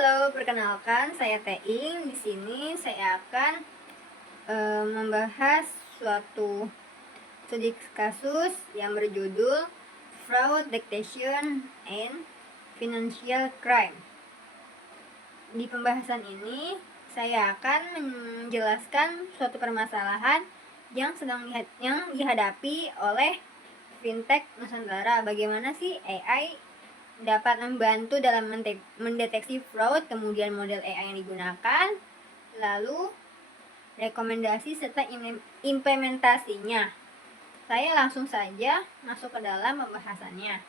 Halo, perkenalkan saya Teing. Di sini saya akan membahas suatu studi kasus yang berjudul Fraud Detection and Financial Crime. Di pembahasan ini saya akan menjelaskan suatu permasalahan yang dihadapi oleh fintech Nusantara. Bagaimana sih AI dapat membantu dalam mendeteksi fraud, kemudian model AI yang digunakan, lalu rekomendasi serta implementasinya. Saya langsung saja masuk ke dalam pembahasannya.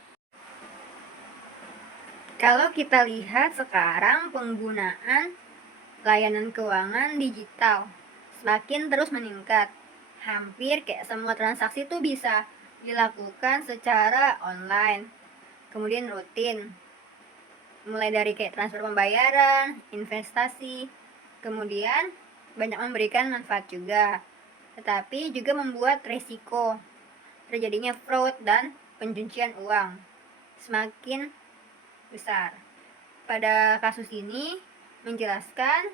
Kalau kita lihat sekarang penggunaan layanan keuangan digital semakin terus meningkat. Hampir kayak semua transaksi itu bisa dilakukan secara online, kemudian rutin, mulai dari kayak transfer pembayaran, investasi, kemudian banyak memberikan manfaat juga, tetapi juga membuat risiko terjadinya fraud dan pencucian uang semakin besar. Pada kasus ini menjelaskan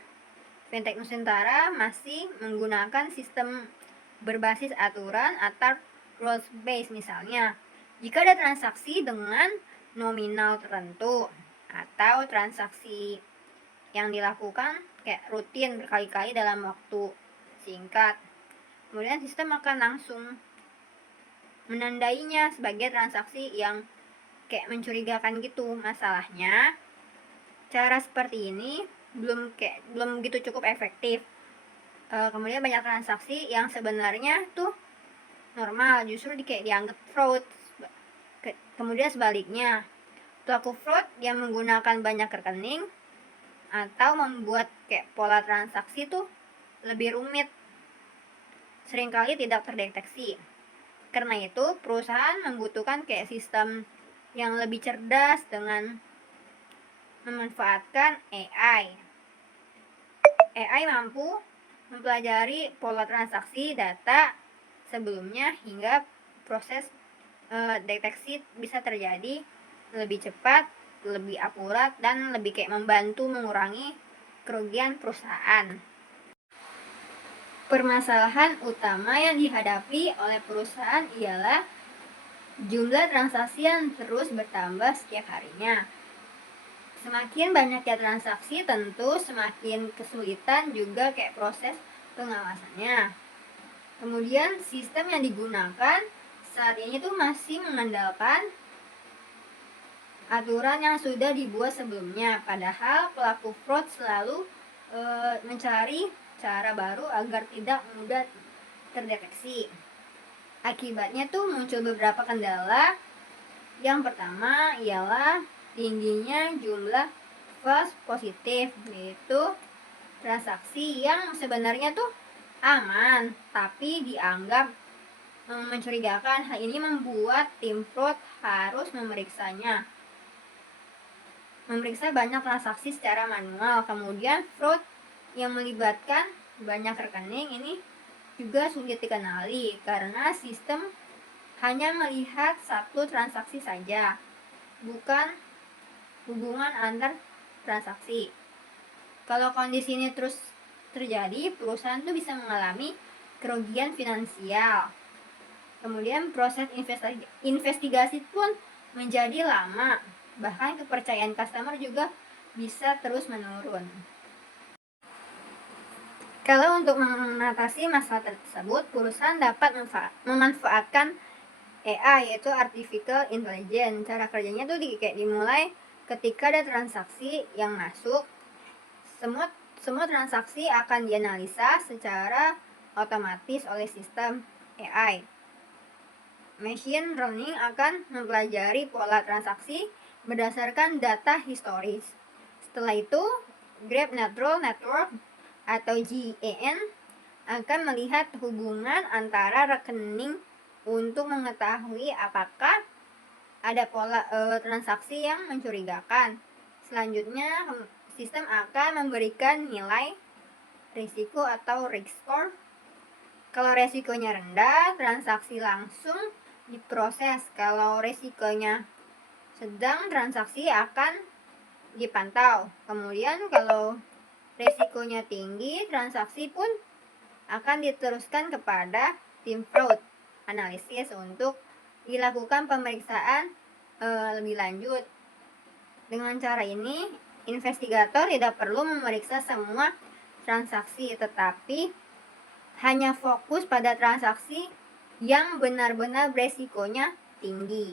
fintech Nusantara masih menggunakan sistem berbasis aturan atau rules based. Misalnya, jika ada transaksi dengan nominal tertentu atau transaksi yang dilakukan kayak rutin berkali-kali dalam waktu singkat, kemudian sistem akan langsung menandainya sebagai transaksi yang kayak mencurigakan gitu. Masalahnya cara seperti ini belum gitu cukup efektif. Kemudian banyak transaksi yang sebenarnya tuh normal justru dianggap fraud. Kemudian sebaliknya, pelaku fraud yang menggunakan banyak rekening atau membuat kayak pola transaksi tuh lebih rumit, seringkali tidak terdeteksi. Karena itu perusahaan membutuhkan kayak sistem yang lebih cerdas dengan memanfaatkan AI. AI mampu mempelajari pola transaksi data sebelumnya hingga proses deteksi bisa terjadi lebih cepat, lebih akurat, dan lebih kayak membantu mengurangi kerugian perusahaan. Permasalahan utama yang dihadapi oleh perusahaan ialah jumlah transaksi yang terus bertambah setiap harinya. Semakin banyaknya transaksi, tentu semakin kesulitan juga kayak proses pengawasannya. Kemudian sistem yang digunakan saat ini tuh masih mengandalkan aturan yang sudah dibuat sebelumnya, padahal pelaku fraud selalu mencari cara baru agar tidak mudah terdeteksi. Akibatnya tuh muncul beberapa kendala. Yang pertama ialah tingginya jumlah false positif, yaitu transaksi yang sebenarnya tuh aman tapi dianggap mencurigakan. Hal ini membuat tim fraud harus memeriksa banyak transaksi secara manual. Kemudian fraud yang melibatkan banyak rekening ini juga sulit dikenali karena sistem hanya melihat satu transaksi saja, bukan hubungan antar transaksi. Kalau kondisi ini terus terjadi, perusahaan itu bisa mengalami kerugian finansial. Kemudian proses investigasi pun menjadi lama, bahkan kepercayaan customer juga bisa terus menurun. Kalau untuk mengatasi masalah tersebut, perusahaan dapat memanfaatkan AI, yaitu Artificial Intelligence. Cara kerjanya tuh dimulai ketika ada transaksi yang masuk. Semua transaksi akan dianalisa secara otomatis oleh sistem AI. Machine learning akan mempelajari pola transaksi berdasarkan data historis. Setelah itu, Graph Neural Network atau GAN akan melihat hubungan antara rekening untuk mengetahui apakah ada pola transaksi yang mencurigakan. Selanjutnya, sistem akan memberikan nilai risiko atau risk score. Kalau resikonya rendah, transaksi langsung diproses. Kalau resikonya sedang, transaksi akan dipantau. Kemudian kalau resikonya tinggi, transaksi pun akan diteruskan kepada tim fraud analisis untuk dilakukan pemeriksaan lebih lanjut. Dengan cara ini, investigator tidak perlu memeriksa semua transaksi, tetapi hanya fokus pada transaksi yang benar-benar beresikonya tinggi.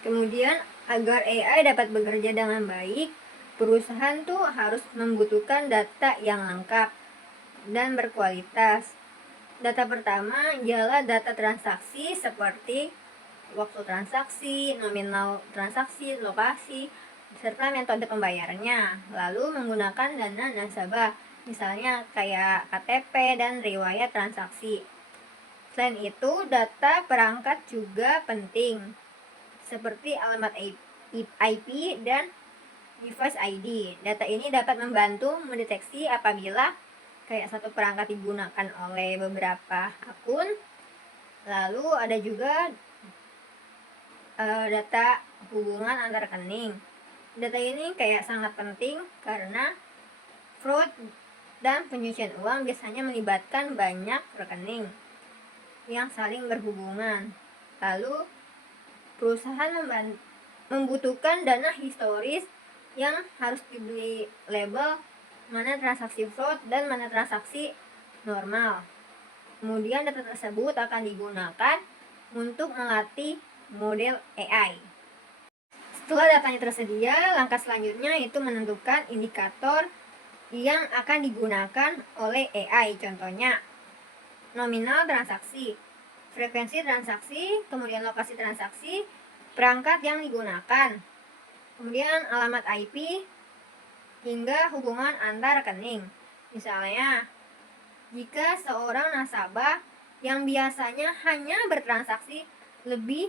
Kemudian, agar AI dapat bekerja dengan baik, perusahaan tuh harus membutuhkan data yang lengkap dan berkualitas. Data pertama ialah data transaksi seperti waktu transaksi, nominal transaksi, lokasi, serta metode pembayarannya. Lalu menggunakan dana nasabah, misalnya kayak KTP dan riwayat transaksi. Selain itu, data perangkat juga penting, seperti alamat IP dan device ID. Data ini dapat membantu mendeteksi apabila kayak satu perangkat digunakan oleh beberapa akun. Lalu ada juga data hubungan antar rekening. Data ini kayak sangat penting karena fraud dan pencucian uang biasanya melibatkan banyak rekening yang saling berhubungan. Lalu perusahaan membutuhkan dana historis yang harus diberi label mana transaksi fraud dan mana transaksi normal. Kemudian data tersebut akan digunakan untuk melatih model AI. Setelah datanya tersedia, langkah selanjutnya yaitu menentukan indikator yang akan digunakan oleh AI. Contohnya, nominal transaksi, frekuensi transaksi, kemudian lokasi transaksi, perangkat yang digunakan, kemudian alamat IP, hingga hubungan antar rekening. Misalnya, jika seorang nasabah yang biasanya hanya bertransaksi lebih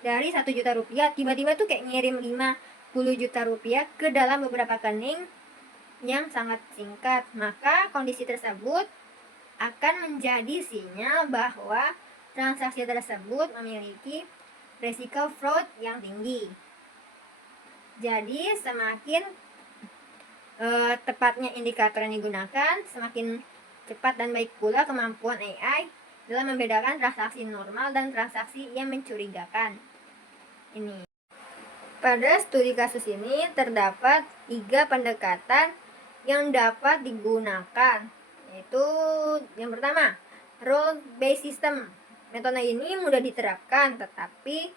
dari 1 juta rupiah, tiba-tiba tuh kayak ngirim 50 juta rupiah ke dalam beberapa rekening yang sangat singkat, maka kondisi tersebut akan menjadi sinyal bahwa transaksi tersebut memiliki risiko fraud yang tinggi. Jadi semakin tepatnya indikator yang digunakan, semakin cepat dan baik pula kemampuan AI dalam membedakan transaksi normal dan transaksi yang mencurigakan. Ini. Pada studi kasus ini terdapat 3 pendekatan yang dapat digunakan, yaitu yang pertama, role based system. Metode ini mudah diterapkan tetapi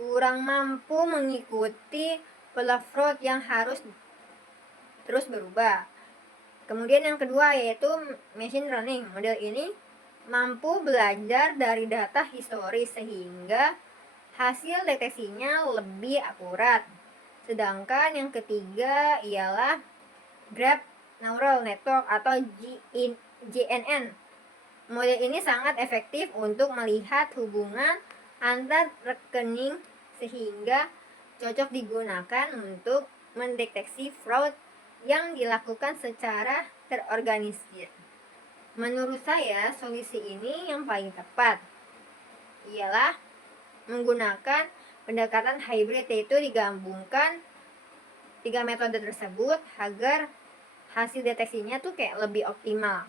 kurang mampu mengikuti pola fraud yang harus terus berubah. Kemudian yang kedua yaitu machine learning. Model ini mampu belajar dari data historis sehingga hasil deteksinya lebih akurat. Sedangkan yang ketiga ialah Graph Neural Network atau GNN. Model ini sangat efektif untuk melihat hubungan antar rekening sehingga cocok digunakan untuk mendeteksi fraud yang dilakukan secara terorganisir. Menurut saya, solusi ini yang paling tepat ialah menggunakan pendekatan hybrid, yaitu digabungkan 3 metode tersebut agar hasil deteksinya tuh kayak lebih optimal.